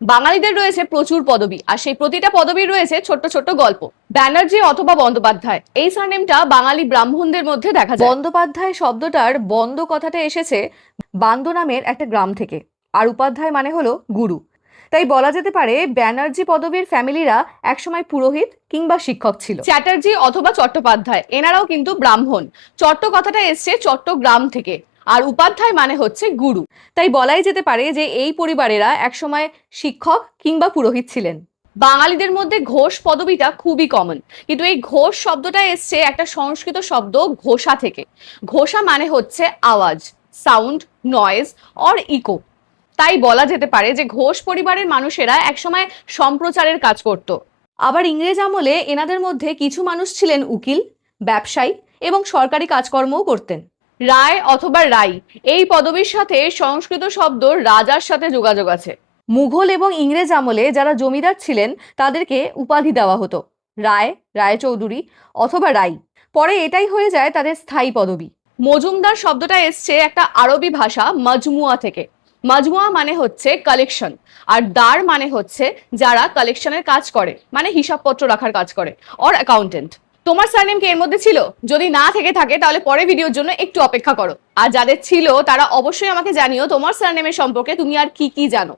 বাঙালিদের রয়েছে প্রচুর পদবি, আর সেই প্রতিটা পদবি রয়েছে ছোট্ট ছোট্ট গল্প। ব্যানার্জি অথবা বন্দ্যোপাধ্যায়, এই সারনেমটা বাঙালি ব্রাহ্মণদের মধ্যে দেখা যায়। বন্দ্যোপাধ্যায় শব্দটার বন্দ কথাটা এসেছে বান্দ নামের একটা গ্রাম থেকে, আর উপাধ্যায় মানে হলো গুরু। তাই বলা যেতে পারে ব্যানার্জি পদবীর ফ্যামিলিরা একসময় পুরোহিত কিংবা শিক্ষক ছিল। চ্যাটার্জি অথবা চট্টোপাধ্যায়, এনারাও কিন্তু ব্রাহ্মণ। চট্ট কথাটা এসছে চট্টগ্রাম থেকে, আর উপাধ্যায় মানে হচ্ছে গুরু। তাই বলাই যেতে পারে যে এই পরিবারেরা একসময় শিক্ষক কিংবা পুরোহিত ছিলেন। বাঙালিদের মধ্যে ঘোষ পদবিটা খুবই কমন, কিন্তু এই ঘোষ শব্দটা এসছে একটা সংস্কৃত শব্দ ঘোষা থেকে। ঘোষা মানে হচ্ছে আওয়াজ, সাউন্ড, নয়েজ অর ইকো। তাই বলা যেতে পারে যে ঘোষ পরিবারের মানুষেরা একসময় সম্প্রচারের কাজ করত। আবার ইংরেজ আমলে এনাদের মধ্যে কিছু মানুষ ছিলেন উকিল, ব্যবসায়ী এবং সরকারি কাজকর্মও করতেন। রায় অথবা রাই, এই পদবীর সাথে সংস্কৃত শব্দ রাজার সাথে যোগাযোগ আছে। মুঘল এবং ইংরেজ আমলে যারা জমিদার ছিলেন তাদেরকে উপাধি দেওয়া হতো রায়, রায়চৌধুরী অথবা রাই। পরে এটাই হয়ে যায় তাদের স্থায়ী পদবী। মজুমদার শব্দটা এসছে একটা আরবি ভাষা মজমুয়া থেকে। মজমুয়া মানে হচ্ছে কালেকশন, আর দার মানে হচ্ছে যারা কালেকশনের কাজ করে, মানে হিসাবপত্র রাখার কাজ করে, অর অ্যাকাউন্টেন্ট। তোমার সারনেম কি এর মধ্যে ছিল? যদি না থেকে থাকে তাহলে পরে ভিডিওর জন্য একটু অপেক্ষা করো, আর যাদের ছিল তারা অবশ্যই আমাকে জানিও তোমার সারনেমের সম্পর্কে তুমি আর কি কি জানো।